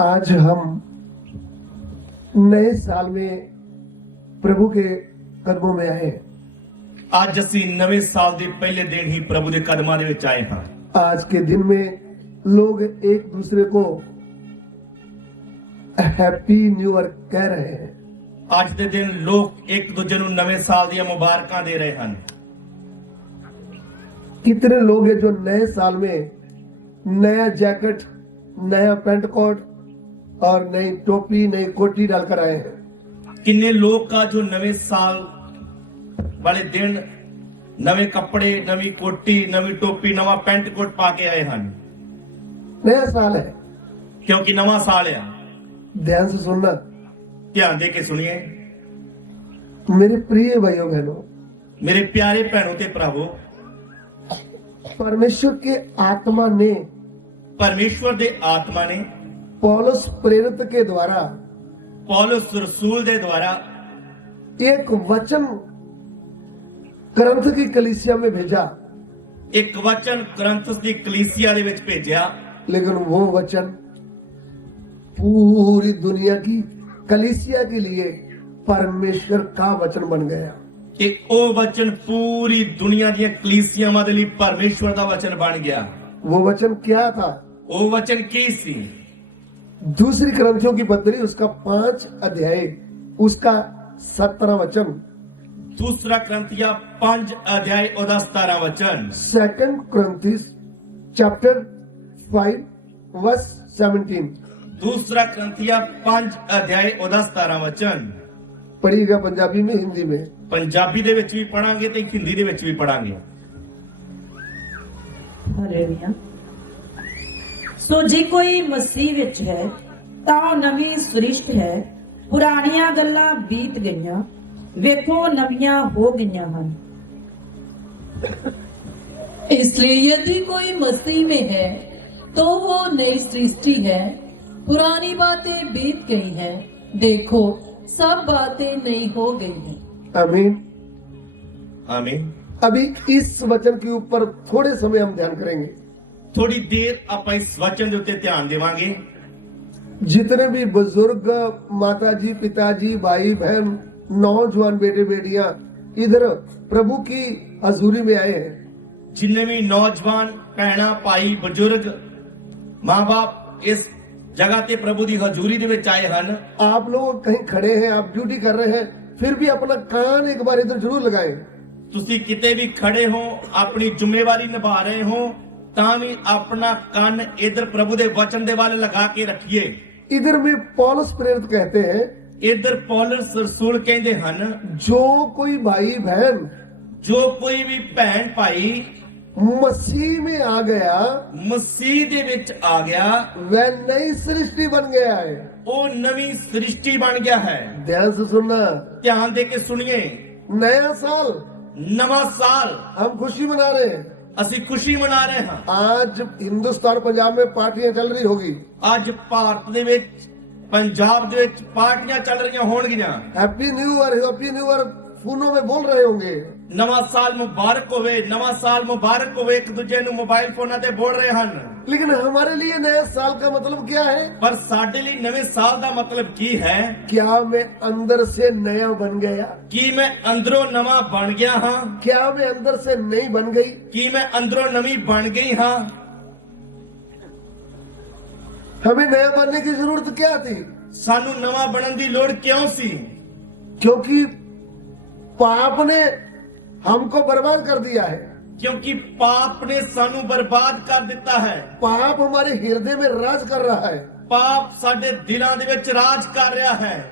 आज हम नए साल में प्रभु के कदमों में आए। ਅੱਜ ਅਸੀਂ ਨਵੇਂ ਸਾਲ ਦੇ ਪਹਿਲੇ ਦਿਨ ਹੀ ਪ੍ਰਭੂ ਦੇ ਕਦਮਾਂ ਦੇ ਵਿੱਚ ਆਏ ਹਾਂ। आज के दिन में लोग एक दूसरे को हैप्पी न्यू ईयर कह रहे हैं। ਅੱਜ ਦੇ ਦਿਨ ਲੋਕ ਇੱਕ ਦੂਜੇ ਨੂੰ ਨਵੇਂ ਸਾਲ ਦੀਆਂ ਮੁਬਾਰਕਾਂ ਦੇ ਰਹੇ ਹਨ। कितने लोग हैं जो नए साल में नया जैकेट, नया पैंट कोट और नई टोपी, नई कोटी डालकर आए हैं। ਕਿੰਨੇ ਲੋਕ ਆ ਜੋ ਨਵੇਂ ਸਾਲ ਵਾਲੇ ਦਿਨ ਨਵੇਂ ਕੱਪੜੇ, ਨਵੀਂ ਕੋਟੀ, ਨਵੀਂ ਟੋਪੀ, ਨਵਾਂ ਪੈਂਟ ਕੋਟ ਪਾ ਕੇ ਆਏ ਹਨ नया साल है, ਕਿਉਂਕਿ ਨਵਾਂ ਸਾਲ ਆ। ध्यान से सुनना ਧਿਆਨ ਦੇ ਕੇ ਸੁਣੀਏ मेरे प्रिय भाइयों बहनों। ਮੇਰੇ ਪਿਆਰੇ ਭੈਣੋ ਤੇ ਭਰਾਵੋ, परमेश्वर के आत्मा ने ਪਰਮੇਸ਼ਵਰ ਦੇ ਆਤਮਾ ਨੇ पौलुस प्रेरित के द्वारा ਪੌਲਸ ਰਸੂਲ ਦੇ ਦੁਆਰਾ एक वचन करंथ की कलीसिया में भेजा, ਇੱਕ ਵਚਨ ਕਰੰਥਸ ਦੀ ਕਲੀਸਿया ਦੇ ਵਿੱਚ ਭੇਜਿਆ। लेकिन वो वचन पूरी दुनिया की कलीसिया के लिए परमेश्वर का वचन बन गया। ਤੇ ਉਹ वचन ਪੂਰੀ ਦੁਨੀਆ ਦੀਆਂ ਕਲੀਸਿਆਵਾਂ ਦੇ ਲਈ ਪਰਮੇਸ਼ਵਰ ਦਾ वचन ਬਣ ਗਿਆ। वो वचन क्या था? ਉਹ वचन ਕੀ ਸੀ? दूसरी ग्रंथियों की पत्री उसका 5 अध्याय उसका 17 वचन, ਦੂਸਰਾ ਕਰੰਥੀਆ 5 ਅਧਿਆਇ ਉਹਦਾ 17 वचन, सेकंड क्रंथिस चैप्टर 5 वर्स 17। ਦੂਸਰਾ ਕਰੰਥੀਆ 5 ਅਧਿਆਇ ਉਹਦਾ 17 वचन। पढ़िएगा पंजाबी में, हिंदी में। ਪੰਜਾਬੀ ਦੇ ਵਿੱਚ ਵੀ ਪੜਾਂਗੇ ਤੇ ਹਿੰਦੀ ਦੇ ਵਿੱਚ ਵੀ ਪੜਾਂਗੇ। ਹਾਲੇਲੂਇਆ। ਸੋ ਜੇ ਕੋਈ ਮਸੀਹ ਵਿੱਚ ਹੈ ਤਾਂ ਉਹ ਨਵੀਂ ਸ੍ਰਿਸ਼ਟ ਹੈ, ਪੁਰਾਣੀਆਂ ਗੱਲਾਂ ਬੀਤ ਗਈਆਂ, ਵੇਖੋ ਨਵੀਆਂ ਹੋ गईਆਂ ਹਨ। इसलिए यदि कोई मसीह में है तो वो नई सृष्टि है, पुरानी बातें बीत गई हैं, देखो सब बातें नई हो गई हैं। आमीन। ਆਮੀਨ। अभी इस वचन के ऊपर थोड़े समय हम ध्यान करेंगे। ਥੋੜੀ ਦੇਰ ਆਪਾਂ ਇਸ वचन ਦੇ ਉੱਤੇ ਧਿਆਨ ਦੇਵਾਂਗੇ। जितने भी बुजुर्ग, माताजी, पिताजी, भाई बहन, नौजवान बेटे बेटियां इधर प्रभु की हजूरी में आए हैं, ਜਿੰਨੇ ਵੀ ਨੌਜਵਾਨ ਭੈਣਾਂ, ਭਾਈ, ਬਜ਼ੁਰਗ, ਮਾਂ-ਬਾਪ ਇਸ ਜਗ੍ਹਾ ਤੇ ਪ੍ਰਭੂ ਦੀ ਹਜ਼ੂਰੀ ਦੇ ਵਿੱਚ ਆਏ ਹਨ। आप लोग कहीं खड़े हैं, आप ड्यूटी कर रहे हैं, फिर भी अपना कान एक बार इधर जरूर लगाएं। ਤੁਸੀਂ ਕਿਤੇ ਵੀ ਖੜੇ ਹੋ, ਆਪਣੀ ਜ਼ਿੰਮੇਵਾਰੀ ਨਿਭਾ ਰਹੇ ਹੋ, ਤਾਂ ਵੀ ਆਪਣਾ ਕੰਨ ਇਧਰ ਪ੍ਰਭੂ ਦੇ ਵਚਨ ਦੇ ਵੱਲ ਲਗਾ ਕੇ ਰੱਖੀਏ। इधर में पौलुस प्रेरित कहते हैं, ਇਧਰ ਪੌਲਸ ਰਸੂਲ ਕਹਿੰਦੇ ਹਨ, जो कोई भाई बहन ਜੋ ਕੋਈ ਵੀ ਭੈਣ ਭਾਈ मसीह में आ गया ਮਸੀਹ ਦੇ ਵਿੱਚ ਆ ਗਿਆ, वह नई सृष्टि बन गया है। ਉਹ ਨਵੀਂ ਸ੍ਰਿਸ਼ਟੀ ਬਣ ਗਿਆ ਹੈ। ध्यान से सुनना, ਧਿਆਨ ਦੇ ਕੇ ਸੁਣੀਏ। नया साल, ਨਵਾਂ ਸਾਲ हम खुशी मना रहे हैं। ਅਸੀਂ ਖੁਸ਼ੀ ਮਨਾ ਰਹੇ ਹਾਂ। आज हिंदुस्तान पंजाब में पार्टियां चल रही होगी। ਅੱਜ ਭਾਰਤ ਦੇ ਵਿੱਚ, ਪੰਜਾਬ ਦੇ ਵਿੱਚ ਪਾਰਟੀਆਂ ਚੱਲ ਰਹੀਆਂ ਹੋਣਗੀਆਂ। हैप्पी न्यू ईयर फोनों में बोल रहे होंगे। ਨਵਾਂ ਸਾਲ ਮੁਬਾਰਕ ਹੋਵੇ, ਨਵਾਂ ਸਾਲ ਮੁਬਾਰਕ ਹੋਵੇ, ਇੱਕ ਦੂਜੇ ਨੂੰ ਮੋਬਾਈਲ ਫੋਨਾਂ ਤੇ ਬੋਲ ਰਹੇ ਹਨ। लेकिन हमारे लिए नए साल का मतलब क्या है? ਪਰ ਸਾਡੇ ਲਈ ਨਵੇਂ ਸਾਲ ਦਾ ਮਤਲਬ ਕੀ ਹੈ? क्या मैं अंदर से नया बन गया? ਕੀ ਮੈਂ ਅੰਦਰੋਂ ਨਵਾਂ ਬਣ ਗਿਆ ਹਾਂ? क्या मैं अंदर से नई बन गई? ਕੀ ਮੈਂ ਅੰਦਰੋਂ ਨਵੀਂ ਬਣ ਗਈ ਹਾਂ? हमें नया बनने की जरूरत क्या थी? ਸਾਨੂੰ ਨਵਾਂ ਬਣਨ ਦੀ ਲੋੜ ਕਿਉਂ ਸੀ? क्योंकि पाप ने हमको बर्बाद कर दिया है। ਕਿਉਂਕਿ ਪਾਪ ਨੇ ਸਾਨੂੰ ਬਰਬਾਦ ਕਰ ਦਿੱਤਾ ਹੈ। पाप हमारे हृदय में राज कर रहा है। ਪਾਪ ਸਾਡੇ ਦਿਲਾਂ ਦੇ ਵਿੱਚ ਰਾਜ ਕਰ ਰਿਹਾ ਹੈ।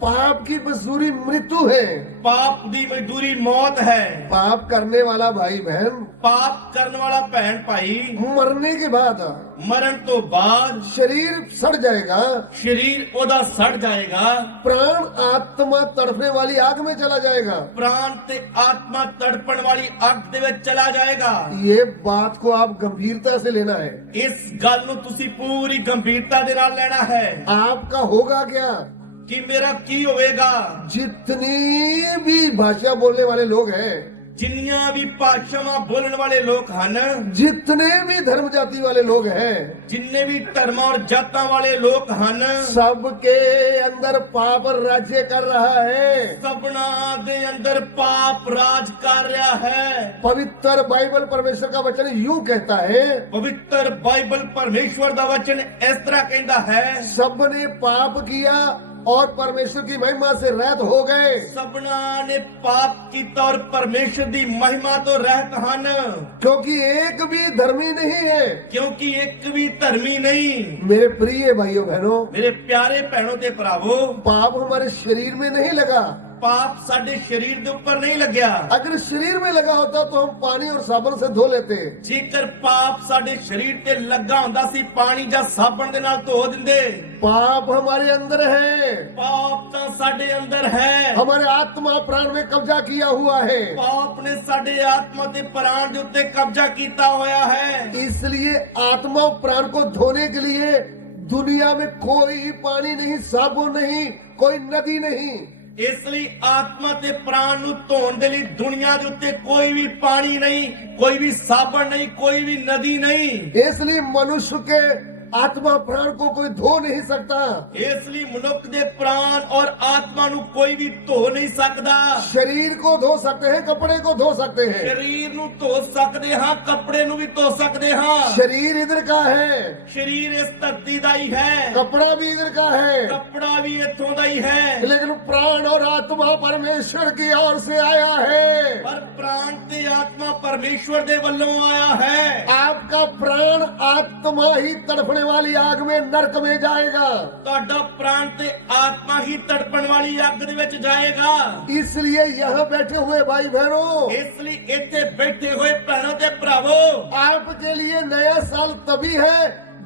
पाप की मजदूरी मृत्यु है। ਪਾਪ ਦੀ ਮਜ਼ਦੂਰੀ ਮੌਤ ਹੈ। पाप करने वाला भाई बहन ਪਾਪ ਕਰਨ ਵਾਲਾ ਭੈਣ ਭਾਈ मरने के बाद ਮਰਨ ਤੋਂ ਬਾਅਦ शरीर सड़ जाएगा, ਸਰੀਰ ਉਹਦਾ ਸੜ ਜਾਏਗਾ, प्राण आत्मा तड़पने वाली आग में चला जाएगा। ਪ੍ਰਾਣ ਤੇ ਆਤਮਾ ਤੜਪਣ ਵਾਲੀ ਅੱਗ ਦੇ ਵਿੱਚ ਚਲਾ ਜਾਏਗਾ। ये बात को आप गंभीरता से लेना है। ਇਸ ਗੱਲ ਨੂੰ ਤੁਸੀਂ ਪੂਰੀ ਗੰਭੀਰਤਾ ਦੇ ਨਾਲ ਲੈਣਾ ਹੈ। आपका होगा क्या? कि मेरा की होएगा? जितनी भी भाषा बोलने वाले लोग हैं, ਜਿੰਨੀਆਂ ਵੀ ਭਾਸ਼ਾਵਾਂ ਬੋਲਣ ਵਾਲੇ ਲੋਕ ਹਨ, जितने भी धर्म जाति वाले लोग हैं, ਜਿੰਨੇ ਵੀ ਧਰਮਾਂ ਔਰ ਜਾਤਾਂ ਵਾਲੇ ਲੋਕ ਹਨ, सबके अंदर पाप राज्य कर रहा है। ਸਭਨਾਂ ਦੇ ਅੰਦਰ ਪਾਪ ਰਾਜ ਕਰ ਰਿਹਾ ਹੈ। पवित्र बाइबल परमेश्वर का वचन यूं कहता है, ਪਵਿੱਤਰ ਬਾਈਬਲ ਪਰਮੇਸ਼ਵਰ ਦਾ ਵਚਨ ਇਸ ਤਰ੍ਹਾਂ ਕਹਿੰਦਾ ਹੈ, सबने पाप किया और परमेश्वर की महिमा से रहित हो गए। ਸਭਨਾਂ ਨੇ ਪਾਪ ਕੀਤਾ ਔਰ ਪਰਮੇਸ਼ਰ ਦੀ ਮਹਿਮਾ ਤੋਂ ਰਹਿਤ ਹਨ, क्योंकि एक भी धर्मी नहीं है। ਕਿਉਂਕਿ ਇੱਕ ਵੀ ਧਰਮੀ ਨਹੀਂ। मेरे प्रिय भाइयों बहनों, ਮੇਰੇ ਪਿਆਰੇ ਭੈਣੋ ਤੇ ਭਰਾਵੋ, पाप हमारे शरीर में नहीं लगा। ਪਾਪ ਸਾਡੇ ਸਰੀਰ ਦੇ ਉੱਪਰ ਨਹੀਂ ਲੱਗਿਆ। अगर शरीर में लगा होता तो हम पानी और साबुन से धो लेते। ਜੇਕਰ ਪਾਪ ਸਾਡੇ ਸਰੀਰ ਤੇ ਲੱਗਾ ਹੁੰਦਾ ਸੀ, ਪਾਣੀ ਜਾਂ ਸਾਬਣ ਦੇ ਨਾਲ ਧੋ ਦਿੰਦੇ। पाप हमारे अंदर है, ਪਾਪ ਤਾਂ ਸਾਡੇ ਅੰਦਰ ਹੈ। हमारे आत्मा प्राण में कब्जा किया हुआ है। ਪਾਪ ਨੇ ਸਾਡੇ ਆਤਮਾ ਤੇ ਪ੍ਰਾਣ ਦੇ ਉੱਤੇ ਕਬਜ਼ਾ ਕੀਤਾ ਹੋਇਆ ਹੈ। इसलिए आत्मा और प्राण को धोने के लिए दुनिया में कोई पानी नहीं, साबुन नहीं, कोई नदी नहीं। ਇਸ ਲਈ ਆਤਮਾ ਤੇ ਪ੍ਰਾਣ ਨੂੰ ਧੋਣ ਦੇ ਲਈ ਦੁਨੀਆ ਦੇ ਉੱਤੇ ਕੋਈ ਵੀ ਪਾਣੀ ਨਹੀਂ, ਕੋਈ ਵੀ ਸਾਬਣ ਨਹੀਂ, ਕੋਈ ਵੀ ਨਦੀ ਨਹੀਂ। इसलिए मनुष्य के आत्मा प्राण को कोई धो नहीं सकता। ਇਸ ਲਈ ਮਨੁੱਖ ਦੇ ਪ੍ਰਾਣ ਔਰ ਆਤਮਾ ਨੂੰ ਕੋਈ ਵੀ ਧੋ ਨਹੀਂ ਸਕਦਾ। शरीर को धो सकते हैं, कपड़े को धो सकते हैं। ਸਰੀਰ ਨੂੰ ਧੋ ਸਕਦੇ ਹਾਂ, ਕੱਪੜੇ ਨੂੰ ਵੀ ਧੋ ਸਕਦੇ ਹਾਂ। शरीर इधर का है, ਸਰੀਰ ਇਸ ਧਰਤੀ ਦਾ ਹੀ ਹੈ, कपड़ा भी इधर का है, ਕੱਪੜਾ ਵੀ ਇੱਥੋਂ ਦਾ ਹੀ ਹੈ। लेकिन प्राण और आत्मा परमेश्वर की ओर से आया है। ਪਰ ਪ੍ਰਾਣ ਤੇ ਆਤਮਾ ਪਰਮੇਸ਼ਵਰ ਦੇ ਵੱਲੋਂ ਆਇਆ ਹੈ। आपका प्राण आत्मा ही तड़पने वाली आग में, नरक में जाएगा। ਤੁਹਾਡਾ ਪ੍ਰਾਣ ਤੇ ਆਤਮਾ ਹੀ ਤੜਪਣ ਵਾਲੀ ਅੱਗ ਦੇ ਵਿੱਚ ਜਾਏਗਾ। इसलिए यहाँ बैठे हुए भाई बहनों, ਇਸ ਲਈ ਇੱਥੇ ਬੈਠੇ ਹੋਏ ਭੈਣੋ ਤੇ ਭਰਾਵੋ, आपके लिए नया साल तभी है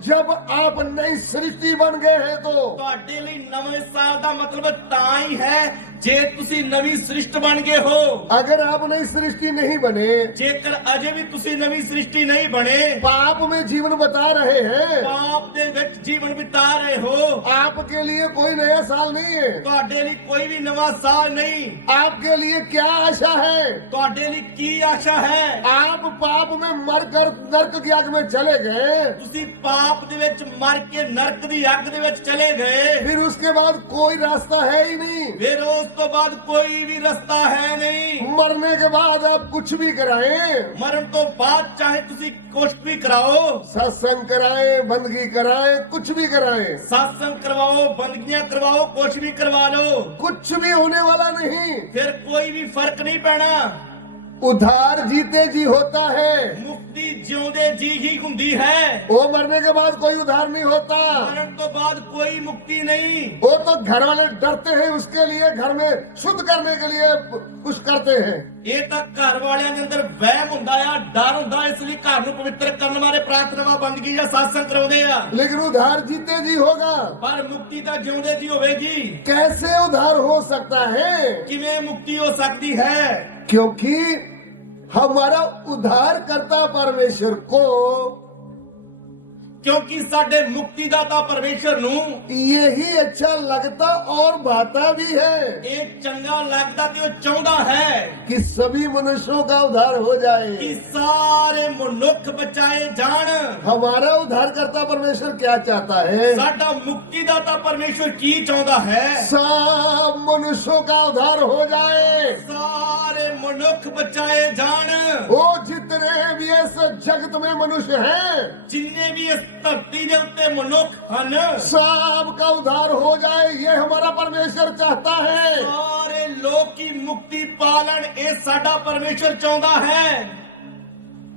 जब आप नई सृष्टि बन गए हैं। तो ਤੁਹਾਡੇ ਲਈ ਨਵੇਂ ਸਾਲ ਦਾ ਮਤਲਬ ਤਾਂ ਹੀ ਹੈ ਜੇ ਤੁਸੀਂ ਨਵੀਂ ਸ੍ਰਿਸ਼ਟ ਬਣ ਗਏ ਹੋ। अगर आप नई सृष्टि नहीं बने, ਜੇਕਰ ਅਜੇ ਵੀ ਤੁਸੀਂ ਨਵੀਂ ਸ੍ਰਿਸ਼ਟੀ ਨਹੀਂ ਬਣੇ, पाप में जीवन बता रहे हैं, ਪਾਪ ਦੇ ਵਿੱਚ ਜੀਵਨ ਬਿਤਾ ਰਹੇ ਹੋ, आपके लिए कोई नया साल नहीं है। ਤੁਹਾਡੇ ਲਈ ਕੋਈ ਵੀ ਨਵਾਂ ਸਾਲ ਨਹੀਂ। आपके लिए क्या आशा है? ਤੁਹਾਡੇ ਲਈ ਕੀ ਆਸ਼ਾ ਹੈ? आप पाप में मरकर नरक की आग में चले गए, ਤੁਸੀਂ ਪਾਪ ਦੇ ਵਿੱਚ ਮਰ ਕੇ ਨਰਕ ਦੀ ਅੱਗ ਦੇ ਵਿੱਚ ਚਲੇ ਗਏ। फिर उसके बाद कोई रास्ता है ही नहीं। ਫਿਰ ਉਸ ਤੋਂ ਬਾਅਦ ਕੋਈ ਵੀ ਰਸਤਾ ਹੈ ਨਹੀਂ। मरने के बाद आप कुछ भी कराएं, ਮਰਨ ਤੋਂ ਬਾਅਦ ਚਾਹੇ ਤੁਸੀਂ ਕੁਛ ਵੀ ਕਰਾਓ, सत्संग कराएं, बंदगी कराएं, कुछ भी कराएं, satsang ਕਰਵਾਓ, ਬੰਦਗੀਆਂ ਕਰਵਾਓ, ਕੁਛ ਵੀ ਕਰਵਾ ਲਓ, कुछ भी होने वाला नहीं। ਫਿਰ ਕੋਈ ਵੀ ਫਰਕ ਨਹੀਂ ਪੈਣਾ। उधार जीते जी होता है, ਮੁਕਤੀ ਜਿਉਂਦੇ ਜੀ ਹੀ ਹੁੰਦੀ ਹੈ। वो मरने के बाद कोई उधार नहीं होता। ਮਰਨ ਤੋਂ ਬਾਅਦ ਕੋਈ ਮੁਕਤੀ ਨਹੀਂ। वो तो घर वाले डरते हैं, उसके लिए घर में शुद्ध करने के लिए कुछ करते हैं। ਇਹ ਤਾਂ ਘਰ ਵਾਲਿਆਂ ਦੇ ਅੰਦਰ ਵਹਿਮ ਹੁੰਦਾ ਆ, ਡਰ ਹੁੰਦਾ, ਇਸ ਲਈ ਘਰ ਨੂੰ ਪਵਿੱਤਰ ਕਰਨ ਬਾਰੇ ਪ੍ਰਾਰਥਨਾਵਾਂ, ਬੰਦਗੀ ਜਾਂ satsang ਕਰਾਉਂਦੇ ਆ। लेकिन उधार जीते जी होगा। ਪਰ ਮੁਕਤੀ ਤਾਂ ਜਿਉਂਦੇ ਜੀ ਹੋਵੇਗੀ। कैसे उधार हो सकता है? ਕਿਵੇਂ ਮੁਕਤੀ ਹੋ ਸਕਦੀ ਹੈ? क्योंकि हमारा उद्धारकर्ता परमेश्वर को ਕਿਉਂਕਿ ਸਾਡੇ ਮੁਕਤੀਦਾਤਾ ਪਰਮੇਸ਼ਰ ਨੂੰ यही अच्छा लगता और भाता भी है ਇਹ ਚੰਗਾ ਲੱਗਦਾ ਤੇ ਉਹ ਚਾਹੁੰਦਾ ਹੈ कि सभी मनुष्यों का उद्धार हो ਕਿ जाए। ਸਾਰੇ ਮਨੁੱਖ ਬਚਾਏ ਜਾਣ। हमारा उद्धारकर्ता परमेश्वर क्या चाहता है? ਸਾਡਾ ਮੁਕਤੀਦਾਤਾ ਪਰਮੇਸ਼ਰ ਕੀ ਚਾਹੁੰਦਾ ਹੈ? सब मनुष्यों का उद्धार हो जाए। ਸਾਰੇ ਮਨੁੱਖ ਬਚਾਏ ਜਾਣ। वो जितने भी इस जगत में मनुष्य हैं, ਜਿੰਨੇ ਵੀ ਇਸ ਧਰਤੀ ਦੇ ਉੱਤੇ ਮਨੁੱਖ ਹਨ, सबका उद्धार हो जाए, ये हमारा परमेश्वर चाहता है। ਸਾਰੇ ਲੋਕ ਕੀ ਮੁਕਤੀ ਪਾਲਣ, ਇਹ ਸਾਡਾ ਪਰਮੇਸ਼ਰ ਚਾਹੁੰਦਾ ਹੈ।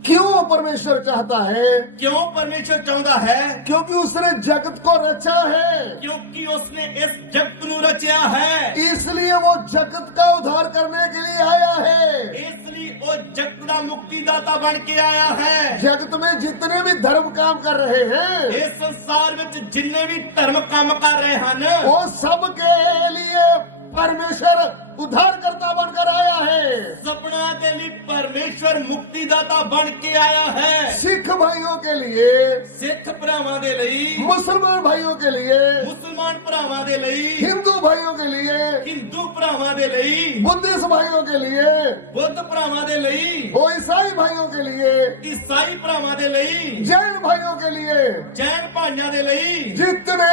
क्यों परमेश्वर चाहता है? ਕਿਉਂ ਪਰਮੇਸ਼ਰ ਚਾਹੁੰਦਾ ਹੈ? क्योंकि उसने जगत को रचा है, ਕਿਉਂਕਿ ਉਸਨੇ ਇਸ ਜਗਤ ਨੂੰ ਰਚਿਆ ਹੈ। इसलिए वो जगत का उद्धार करने के लिए आया है। ਇਸ ਲਈ ਉਹ ਜਗਤ ਦਾ ਮੁਕਤੀਦਾਤਾ ਬਣ ਕੇ ਆਇਆ ਹੈ। जगत में जितने भी धर्म काम कर रहे हैं, ਇਸ ਸੰਸਾਰ ਵਿੱਚ ਜਿੰਨੇ ਵੀ ਧਰਮ ਕੰਮ ਕਰ ਰਹੇ ਹਨ, वो सबके लिए परमेश्वर उद्धारकर्ता बनकर आया है। सपना के लिए परमेश्वर मुक्तिदाता बन के आया है। सिख भाइयों के लिए, सिख भरावां दे लई, मुसलमान भाइयों के लिए, मुसलमान भरावां दे लई, हिंदू भाइयों के लिए, हिंदू भरावां दे लई, बुद्धिस्ट भाइयों के लिए, बुद्ध भरावां दे लई, वो ईसाई भाइयों के लिए, ईसाई भरावां दे लई, जैन भाइयों के लिए, जैन भाइयों दे लई, जितने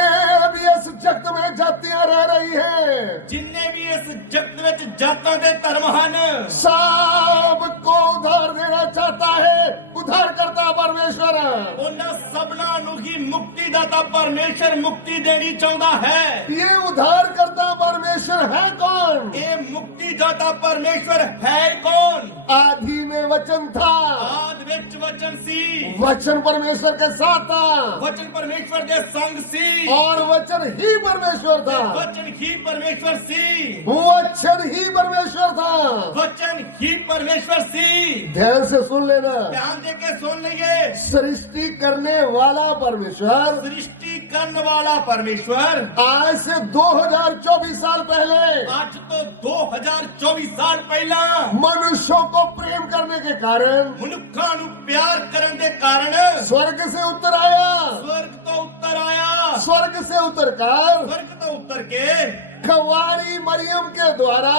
भी इस जगत में जातियां रह रही हैं, जिन्ने भी इस जगत विच जातां दे धर्म हन, सबको उद्धार देना चाहता है उद्धारकर्ता परमेश्वर। उन्हां सबना नूं ही मुक्तिदाता परमेश्वर मुक्ति देनी चाहुंदा है। ये उद्धारकर्ता परमेश्वर है कौन? ये मुक्तिदाता परमेश्वर है कौन? आदि में वचन था, आद विच वचन सी, वचन परमेश्वर के साथ था, वचन परमेश्वर दे संग सी, और वचन ही परमेश्वर था। वचन ही परमेश्वर सी, वचन ही परमेश्वर था। वचन ही परमेश्वर सी। ध्यान से सुन लेना, ध्यान दे के सुन लीजिए। सृष्टि करने वाला परमेश्वर सृष्टि करने वाला परमेश्वर आज से 2024 साल पहले आज तो 2024 साल पहला मनुष्यों को प्रेम करने के कारण मनुखा नू प्यार करन दे कारण स्वर्ग से उतर आया। स्वर्ग तो उत्तर आया, स्वर्ग से उतरकर स्वर्ग तो उत्तर के कुंवारी मरियम के द्वारा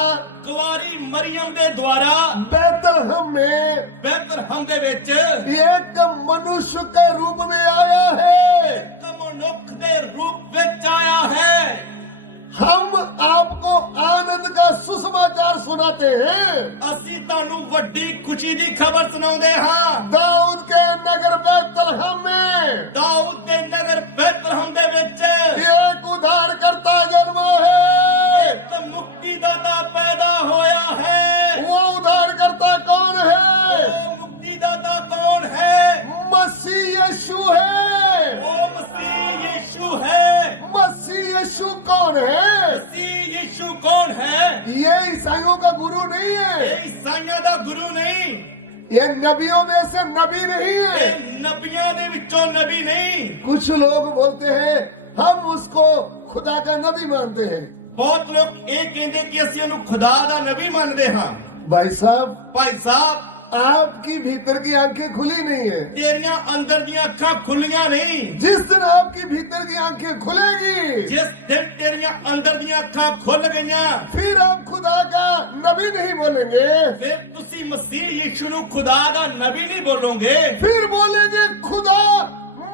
कुंवारी मरियम दे द्वारा बैतलहम में बैतलहम दे विच एक मनुष्य के रूप में आया है। मनुख दे रूप विच आया है। हम आपको आनंद का सुसमाचार सुनाते हैं। असी तानू वड्डी खुशी दी खबर सुनाउंदे हां। दाऊद के नगर बैतलहम में, दाऊद दे नगर बैतलहम दे विच एक उद्धारकर्ता जन्मा है। एक मुक्तिदाता पैदा होया है। वो उद्धारकर्ता कौन है? वो मुक्तिदाता कौन है? मसीह यीशु है। वो मसीह यीशु है। मसीह यीशु कौन है? मसीह यीशु कौन है? ये ईसाइयों का गुरु नहीं है, ये ईसाइयां दा गुरु नहीं, ये नबियों में से नबी नहीं ये है। नबियां दे विचों नबी नहीं। कुछ लोग बोलते हैं हम उसको खुदा का नबी मानते हैं। बहुत लोग ये कहते कि असि उन्हें खुदा दा नबी मानते हाँ। भाई साहब, भाई साहब, आपकी भीतर की आंखें खुली नहीं है। तेरियां अंदर दी अखां खुलियां नहीं। जिस दिन आपकी भीतर की आंखें खुलेगी, जिस दिन तेरियां अंदर दी अखां खुल गईयां, फिर आप खुदा का नबी नहीं बोलेंगे, फिर तुसी मसीह यीशु नूं खुदा दा नबी नहीं बोलोगे, फिर बोलेंगे खुदा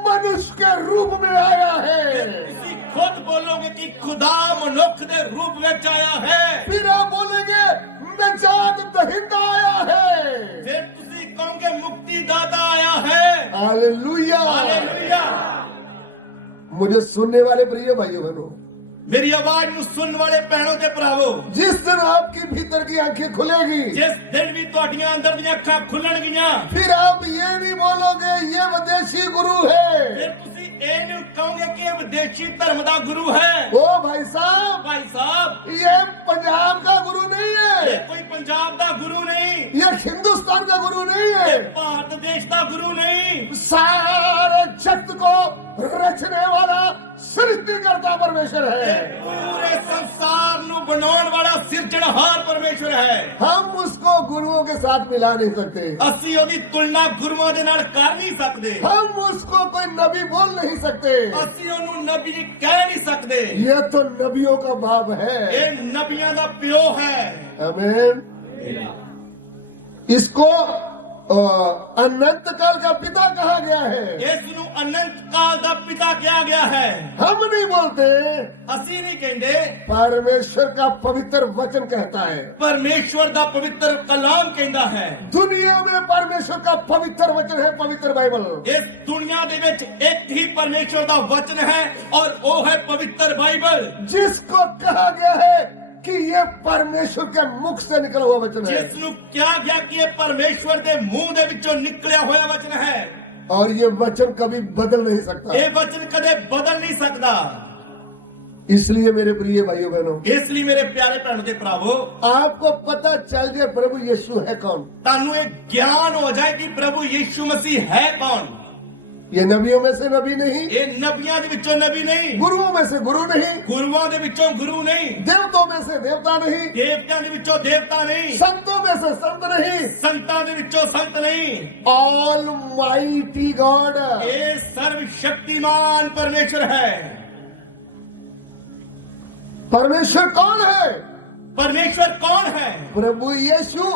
मनुष्य के रूप में आया है। तुसी खुद बोलोगे कि खुदा मनुख दे रूप में आया है। फिर आप बोलेंगे नजात दहिंदा आया है। फिर तुसी कहोगे मुक्तिदाता आया है। हालेलुया। हालेलुया। मुझे सुनने वाले प्रिय भाइयों बहनों, मेरी आवाज नूं सुनने वाले भैणों ते भरावो, जिस दिन आपकी भीतर की आंखें खुलेगी, जिस दिन भी तुहाडियां अंदर दी अखां खुलणगियां, फिर आप ये नहीं बोलोगे ये विदेशी गुरु है। फिर तुसी ये नहीं कहोगे कि ये विदेशी धर्म दा गुरु है। ओ भाई साहब, भाई साहब, ये पंजाब का गुरु नहीं ये है, कोई पंजाब दा गुरु नहीं, ये हिंदुस्तान का गुरु नहीं ये है, भारत देश दा गुरु नहीं, सारे जगत को रचने वाला सृष्टिकर्ता परमेश्वर है। पूरे संसार नू बनाने वाला सिरजनहार परमेश्वर है। हम उसको गुरुओं के साथ मिला नहीं सकते, असी ओदी तुलना गुरुओं दे नाल कर नहीं सकते, हम उसको कोई नबी बोल नहीं सकते। असी ओनू नबी कह नहीं सकते। ये तो नबियों का बाप है। ये नबियां दा प्यो है। आमीन। इसको अनंत काल का पिता कहा गया है। इसनू अनंत काल दा पिता कहा गया है। हम नहीं बोलते, असी नहीं कहते, परमेश्वर का पवित्र वचन कहता है। परमेश्वर दा पवित्र कलाम कहता है। दुनिया में परमेश्वर का पवित्र वचन है, पवित्र बाइबल। इस दुनिया दे विच एक ही परमेश्वर दा वचन है और वो है पवित्र बाइबल, जिसको कहा गया है कि ये परमेश्वर के मुख से निकला हुआ वचन है, जिसनू क्या गया कि ये परमेश्वर दे मुंह दे विचों निकलिया होया वचन है और ये वचन कभी बदल नहीं सकता। ये वचन कदे बदल नहीं सकता। इसलिए मेरे प्रिय भाइयों बहनों, इसलिए मेरे प्यारे भैणों ते भरावो, आपको पता चल जाए प्रभु यीशु है कौन। तानू एक ज्ञान हो जाए कि प्रभु यीशु मसीह है कौन। ये नबियों में से नबी नहीं, ਇਹ ਨਬੀਆਂ ਦੇ ਵਿੱਚੋਂ ਨਬੀ ਨਹੀਂ, गुरुओं में से गुरु नहीं, ਗੁਰੂਆਂ ਦੇ ਵਿੱਚੋਂ ਗੁਰੂ ਨਹੀਂ, देवताओं में से देवता नहीं, ਦੇਵਤਿਆਂ ਦੇ ਵਿੱਚੋਂ ਦੇਵਤਾ ਨਹੀਂ, संतों में से संत नहीं। ਸੰਤਾਂ ਦੇ ਵਿੱਚੋਂ ਸੰਤ ਨਹੀਂ। ऑलमाइटी गॉड, ਇਹ ਸਰਵ ਸ਼ਕਤੀਮਾਨ ਪਰਮੇਸ਼ਰ ਹੈ। परमेश्वर कौन है? परमेश्वर कौन है? प्रभु यीशु,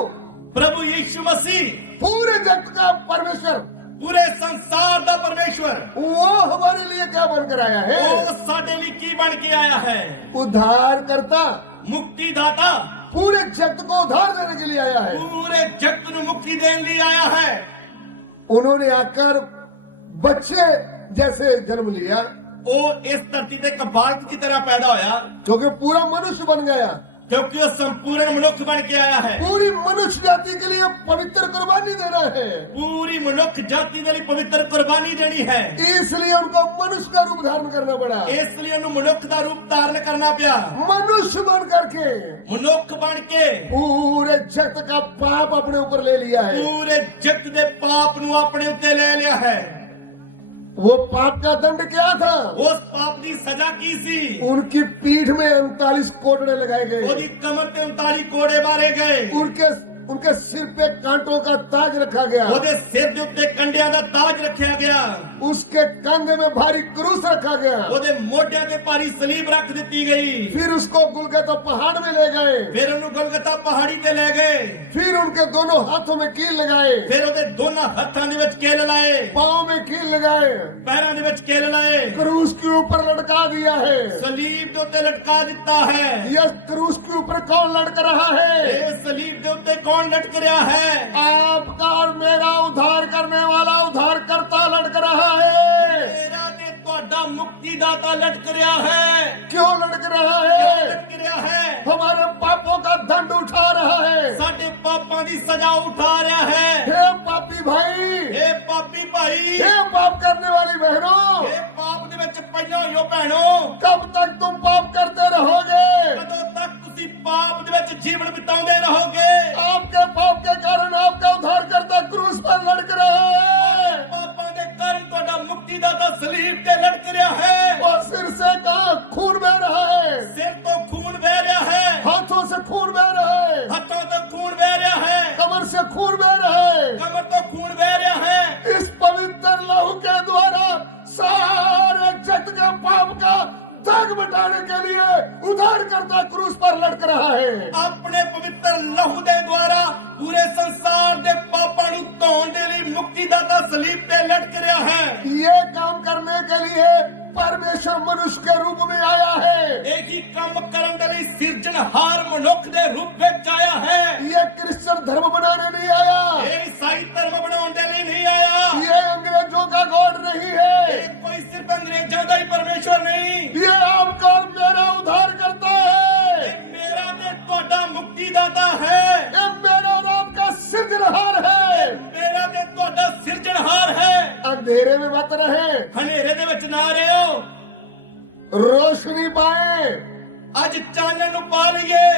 प्रभु यीशु मसीह, पूरे जगत का परमेश्वर। पूरे संसार का परमेश्वर। वो हमारे लिए क्या बनकर आया है? वो साडे लिए की बन के आया है? उद्धार करता, मुक्तिदाता, पूरे जगत को उद्धार देने के लिए आया है। पूरे जगत को मुक्ति देने लिए आया है। उन्होंने आकर बच्चे जैसे जन्म लिया, वो इस धरती पे एक बालक की तरह पैदा होया, क्योंकि पूरा मनुष्य बन गया, क्योंकि वो संपूर्ण मनुष्य बन के आया है। पूरी मनुष्य जाति के लिए पवित्र कुर्बानी देना है, पूरी मनुष्य जाति के लिए पवित्र कुर्बानी देनी है। इसलिए उनको मनुष्य का रूप धारण करना पड़ा। इसलिए उन्हें मनुष्य का रूप धारण करना पड़ा। मनुष्य बन करके मनुष्य बन के पूरे जगत का पाप अपने ऊपर ले लिया है। पूरे जगत के पाप नु अपने उत्ते ले लिया है। वो पाप का दंड क्या था? उस पाप की सजा की सी? उनकी पीठ में 39 कोड़े लगाए गए, ओदी कमर पे 39 कोड़े मारे गए, उनके सिर पे कांटों का ताज रखा गया, ओदे सिर दे उत्ते कंडियां दा ताज रखा गया, उसके कंधे में भारी क्रूस रखा गया, ओदे मोढे ते भारी सलीब रख दी गई। फिर उसको गुलगता पहाड़ में ले गए, फिर उन्हें गुलगता पहाड़ी ते ले गए, फिर उनके दोनों हाथों में कील लगाए, फिर ओदे दोनों हाथां दे विच कील लाए, पांव में कील लगाए, पैरां दे विच कील लाए, क्रूस के ऊपर लटका दिया है। सलीब दे उत्ते लटका दिता है। यह क्रूस के ऊपर कौन लटक रहा है? ये सलीब दे उत्ते कौन लटक रहा है? आपका और मेरा उद्धार करने वाला उद्धार करता लटक रहा है। मेरा ते तुहाडा मुक्तिदाता लटक रहा है। क्यों लटक रहा क्यों है? लटक रहा है? हमारे पापों का दंड उठा रहा है। साडे पापां दी सजा उठा रहा है। हे पापी भाई, हे पापी भाई, हे पाप करने वाली बहनों, हे पाप दे विच पईओ यो भैणो, कब तक तुम पाप करते रहोगे? कदों तक तुसी पाप दे विच जीवन बिताउंदे रहोगे? आपके पाप के कारण आपका उद्धार करता क्रूस पर लटक रहा है, पापां दे कारण तुहाडा मुक्तिदाता सलीब ते लटक रहा है। और सिर से कहा खून बह रहा है, सिर तो खून बह रहा है, हाथों से खून बह रहा है, हाथों तो खून बह रहा है, कमर से खून बह रहा है। कमर तो खून बह रहा है। इस पवित्र लहू के द्वारा सारे जगत का पाप का दाग मिटाने के लिए उद्धार करता क्रूस पर लटक रहा है। अपने पवित्र लहू दे द्वारा पूरे संसार दे पापां नूं धोण दे लई मुक्तिदाता सलीब ते लटक रहा है। ये काम करने के लिए परमेश्वर मनुष्य के रूप में आया है। एक ही काम करन दे लई सिरजनहार मनुष्य दे रूप विच आया है। ये क्रिश्चियन धर्म बनाने नहीं आया, ये ईसाई धर्म बनाउण दे लई नहीं आया। ये अंग्रेजों का गॉड नहीं है, ये कोई सिर्फ अंग्रेजों दा ही परमेश्वर नहीं, ये आपका और मेरा उद्धार करता है। ये मेरा ते तुहाडा मुक्तिदाता है। ये मेरा और आपका सिरजनहार है। मेरा ते तुहाडा सिरजनहार है। अंधेरे में मत रहे, हनेरे दे विच ना रहियो, रोशनी पाए। अज चानन नूं पा लईए।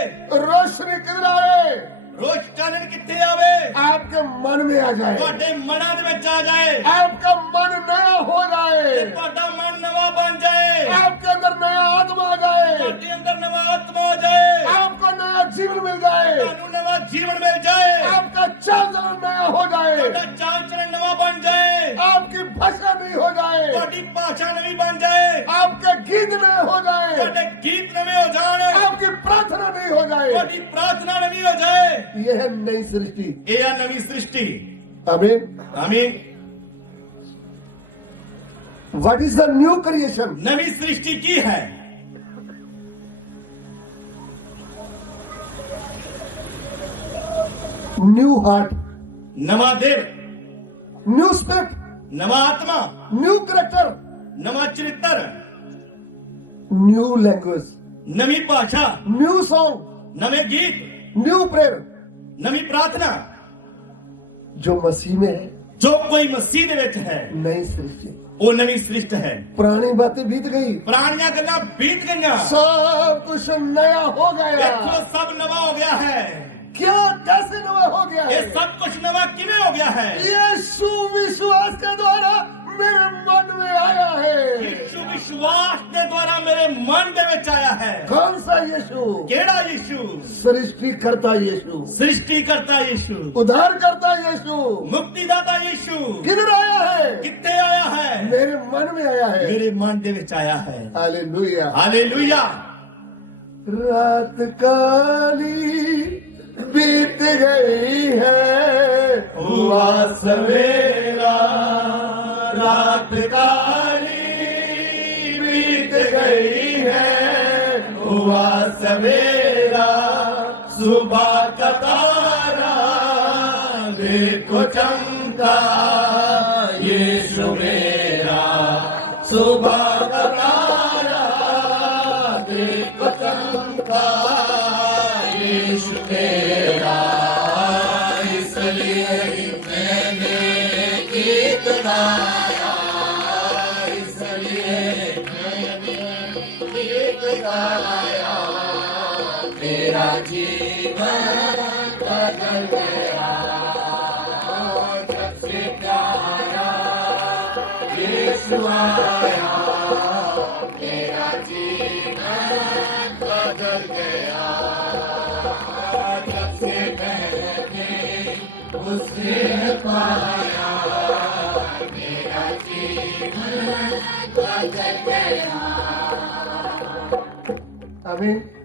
रोशनी किधर आए? रोज चानन कित्थे आवे? आपके मन में आ जाए, तुहाडे मनां दे विच आ जाए, आपका मन नया हो जाए, तुहाडा मन नवा बन जाए, आपके अंदर नया आत्मा आ जाए, तुहाडे अंदर नवा आत्मा आ जाए, आपको नया जीवन मिल जाए, तुहानूं नवा जीवन मिल जाए, आपका चाल चलन नया हो जाए, तुहाडा चाल चलन नवा बन जाए, आपकी भाषा नहीं हो जाए, तुहाडी भाषा नवी बन जाए, आपके गीत नए हो जाए, तुहाडे गीत नवे हो जाण, आपकी प्रार्थना नहीं हो जाए। तुहाडी प्रार्थना नवी हो जाए। यह है नई सृष्टि। ये है नवी सृष्टि। आमीन। आमीन। What is the new creation? नवी सृष्टि की है? न्यू हार्ट, नवा दिल, न्यू स्पिरिट, नवा आत्मा, न्यू करेक्टर, नवा चरित्र, न्यू लैंग्वेज, नवी भाषा, न्यू सॉन्ग, नवे गीत, न्यू प्रेयर। नवी प्रार्थना। जो मसीह में है जो कोई मसीह दे विच है नई सृष्टि। वो नवी सृष्टि है। पुरानी बातें बीत गई, पुरानियां गल्लां बीत गईयां, सब कुछ नया हो गया। देखो सब नवा हो गया है। क्या कैसे नया हो गया ये है? सब कुछ नवा किवें हो गया है? यीशु विश्वास के द्वारा मेरे मन में आया है। यीशु विश्वास के द्वारा मेरे मन दे विच आया है। कौन सा यीशु? केड़ा यीशु? सृष्टिकर्ता यीशु, सृष्टिकर्ता यीशु, उद्धारकर्ता यीशु। मुक्तिदाता यीशु किधर आया है? कित्ते आया है? मेरे मन में आया है। मेरे मन दे विच आया है। हालेलुया। हालेलुया। रात काली बीत गई है, हुआ सवेरा, रात काली बीत गई है, हुआ सवेरा, सुबह का तारा देखो चमका, यीशु मेरा, सुबह का तारा देखो चमका, यीशु मेरा, इसलिए मैंने गीत गाया, इसलिए मैंने गीत गाया, मेरा जीवन बदल गया, जब से प्यारा यीशु आया, मेरा जीवन बदल गया, जब से मैंने उसे पाया, मेरा जीवन बदल गया। आमीन।